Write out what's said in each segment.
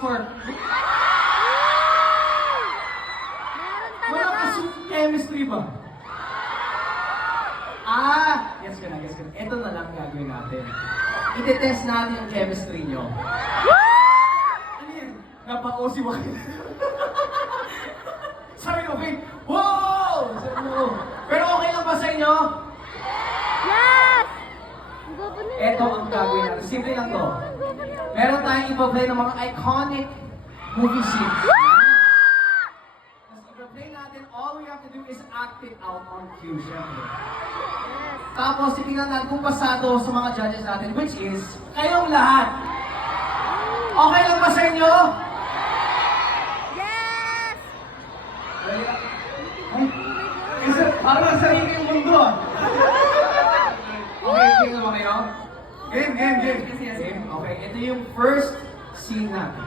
for... Meron Wala talaga. kasi chemistry ba? Yes ko na. Ito na lang gagawin natin. Ite-test natin yung chemistry nyo. Ano yan? Napako si Joaquin. Sabi ko, okay, wow! Sabi ko, pero okay lang ba sa inyo? Yes! Ang gabo na Ito ang gagawin natin. Simple lang to. Meron tayong ipa-play ng mga iconic movie scenes. Tapos ipa-play natin, all we have to do is act it out on cue, syempre. Tapos titingnan natin kung pasado sa mga judges natin, which is, kayong lahat. Okay lang ba sa inyo? Yes! Ay, kasi parang sarili yung mundo ah. Okay, game naman kayo? Game. Game, okay. Ito yung first scene natin.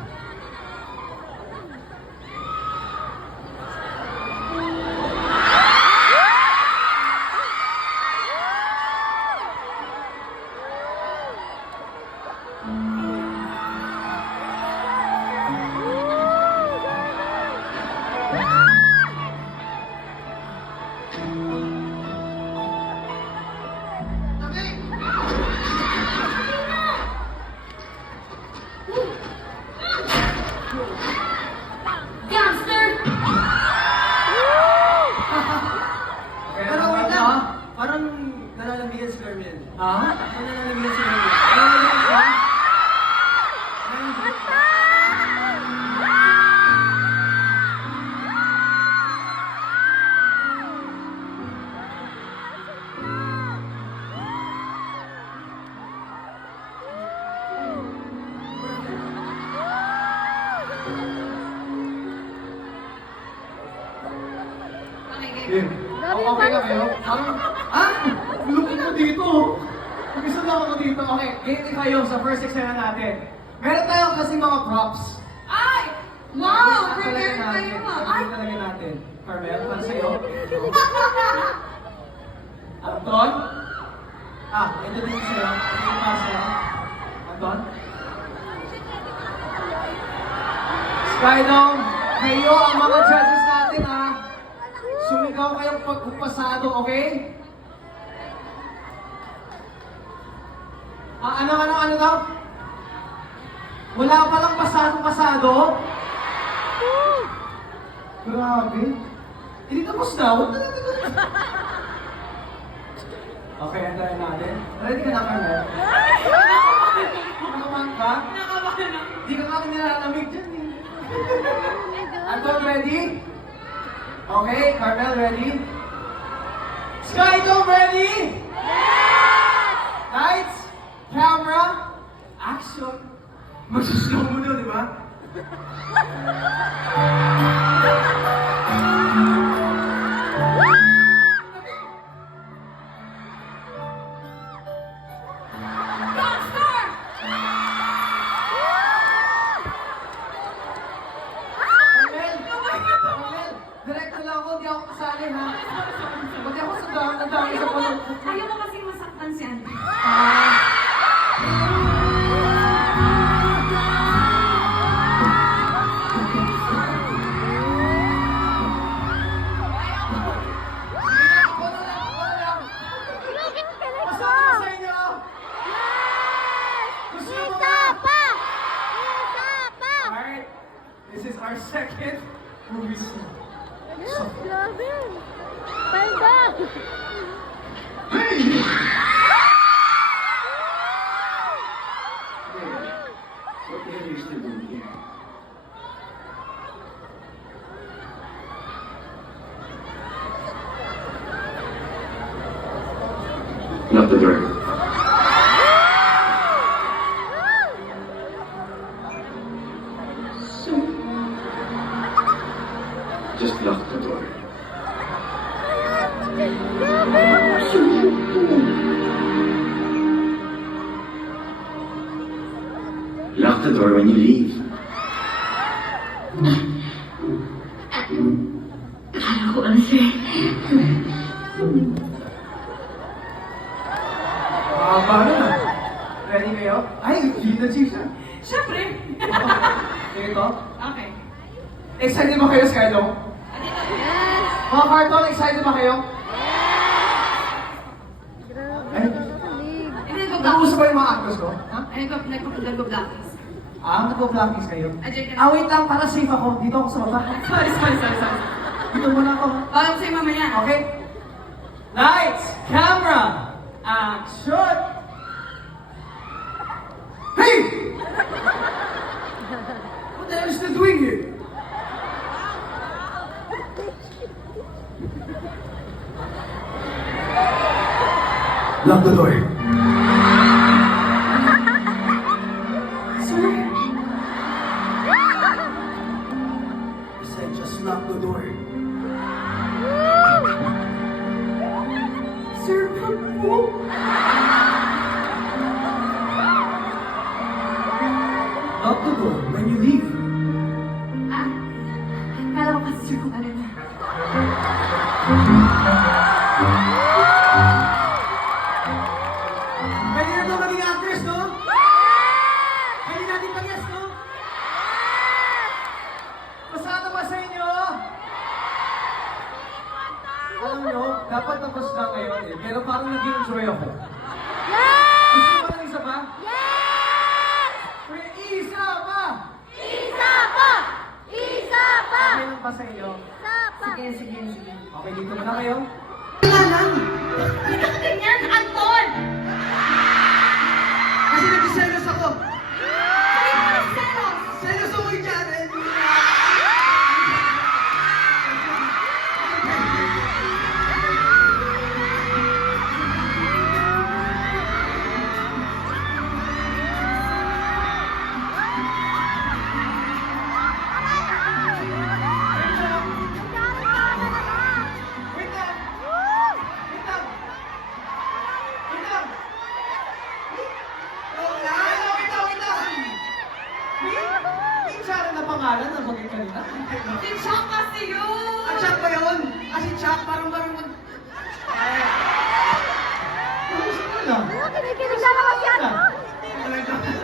Gangster! Okay, Pero ano wait ba? lang, parang nalalamigan si Carmen. Ha? Parang nalalamigan si Carmen. Nalalamigan siya? Game. Okay na kayo? Looking mo dito. Gusto lang ako dito. Okay, game kayo sa first eksena natin. Meron tayong kasi mga props. Ay! Wow! Talaga Prepare natin. kayo ah! Ay! Talaga natin. Carmel, para sa'yo. Anton? Ito din sa'yo. Ito yung para sa'yo. Anton? Skydome, kayo ang mga judges natin ha. Sumigaw kayong pagpapasado, okay? Ano daw? Wala palang pasado-pasado? Grabe. Hindi tapos na. Huwag na natin. Okay, antayin natin. Ready ka na, Carmel? Naman ka? Kinakabahan ako. Hindi ka kami nilalamig dyan eh. Anton, ready? Okay, Carmel, ready? Skydome, ready? Lights, camera, action. Magsuslow mo doon, di ba? Gangster! Carmel, direct lang ako, hindi ako kasali ha. Pati ako sa dami, ang dami sa pala. Ayaw mo kasing masaktan si Andy. Ako na lang. Grabe ka talaga. Pasado sa inyo. Gusto mo Isa pa! Isa pa! Alright, this is our second movie scene. Yes, grabe. Panda! What the hell are you still doing here? Lock the door. Just lock the door. Lock the door when you leave. Akala ko ano sir. Paano na? Ready kayo? Ay, Gina Chief siya. Siyempre! Okay, Ganito. Okay. Excited ba kayo, Skylong? Andito. Yes! Mga carton, excited ba kayo? Grabe, Ay. nakakalig. Hindi, nag-block. Nagusto ba yung mga actors ko? Ha? Nag-block. Nag-blockings kayo? Ajay ka na. Wait lang, para safe ako. Dito ako sa baba. Sorry. Dito muna ako. Bawal ko sa'yo mamaya. Okay? Lights, camera, action! Hey! What the hell is he doing here? Lock the door. Sir? I said just lock the door. Sir, po. Lock the door when you leave. Ah, kala ko kasi sir kung ano na. Pwede na ito maging actress, no? Pwede natin mag-yes, no? Pasado ba sa inyo? Alam nyo, dapat tapos na ngayon eh. Pero parang nag-enjoy ako. Gusto mo ba ng isa pa? Yes! Pre, isa pa! Isa pa! Isa pa! Okay lang ba sa inyo? Isa pa! Sige. Okay, dito muna kayo. Hindi ka ganyan, Anton! Kasi nag-selos ako. Hindi mo nagselos! Selos ako kay Jared. Wait lang! Wait lang! Wait lang! Wait lang! Insara na pangalan na bagay kanina. Si Chuck kasi yun! At Chuck ba yun? Si Chuck, parang Gusto mo lang. Ano, kinikilig na naman si Anton?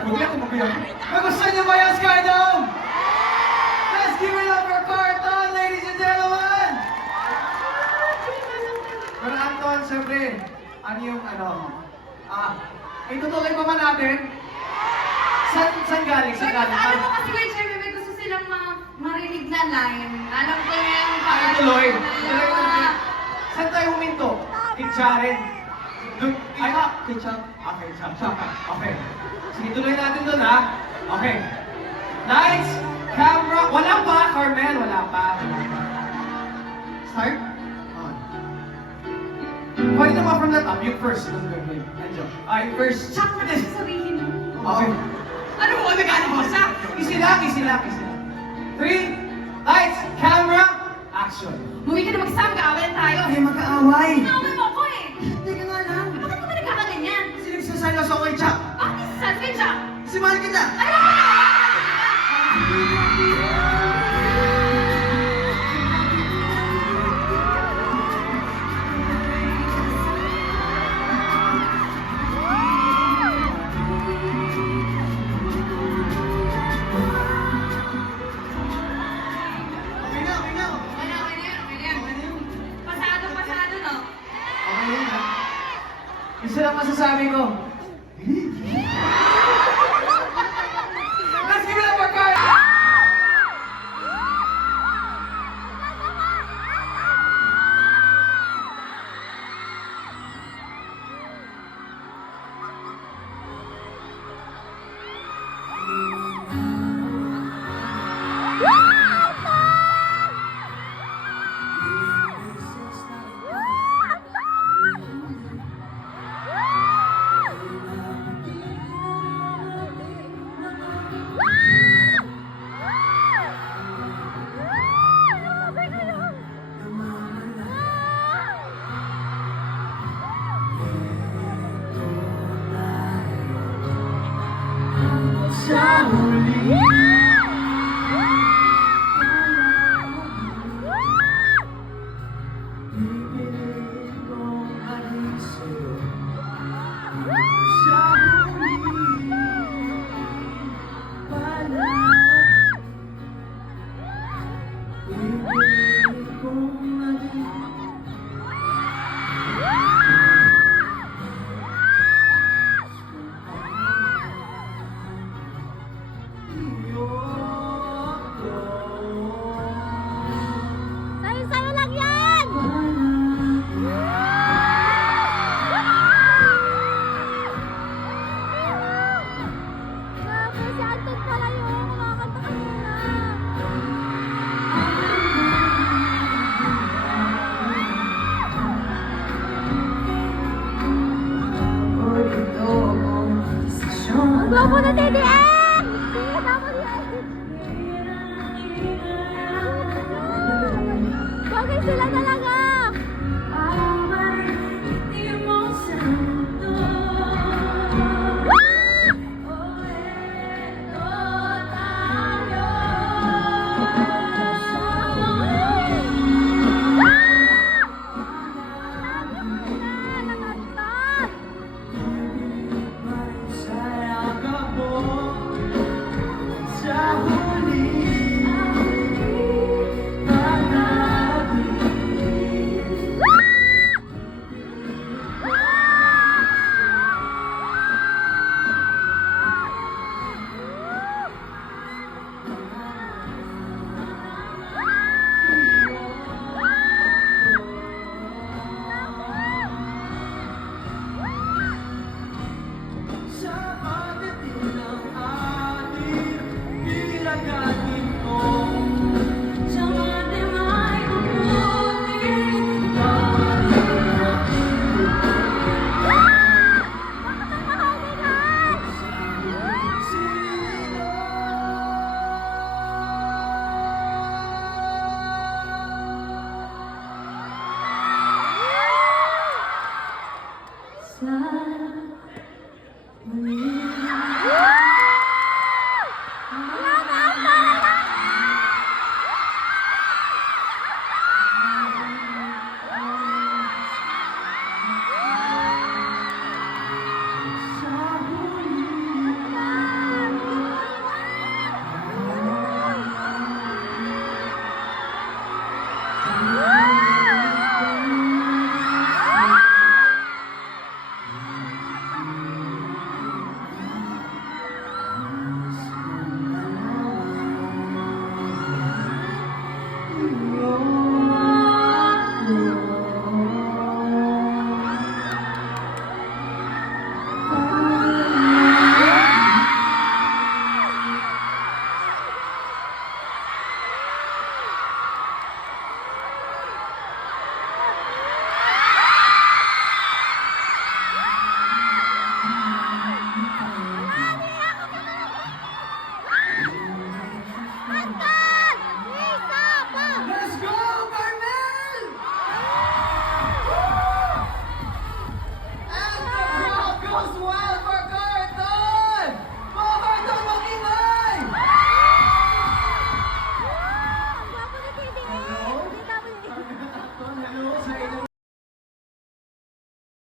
Mabiyak ko, mabiyak. Nagustuhan niyo ba yan, Skydome? Let's give it up for Carton, ladies and gentlemen! Pero Anton, siyempre, ano yung itutuloy pa ba natin? Saan galing? Sir, alam mo kasi kay Jeremy, may gusto silang marinig na line. Alam ko yung Tuloy. Tuloy natin. Saan tayo huminto? Kay Jared. Doon, kay Chuck. Okay, Chuck. Okay. Sige, tuloy natin doon, ha? Okay. Lights, camera. Wala pa, Carmel. Wala pa. Start? On. Pwede naman from the top. Yung first. Nandiyo. Ay, first. Chuck na kasi sabihin mo. Okay. Ano mo? Nag-ano ko sa? Easy lang. 3, lights, camera, action. Muwi ka na mag-isama, mag-aawalan tayo. Ay, magkaaway. Inaaway mo ako eh. Teka nga lang. Bakit mo ba nagkakaganyan? Kasi nagsasalos ako kay Chuck. Bakit sa kay Chuck? Kasi mahal kita. Ano ba? Okay na. Okay na yan. Pasado, no? Okay yun, ha? Isa lang masasabi ko. Let's give it up for Carl! Bagay sila talaga.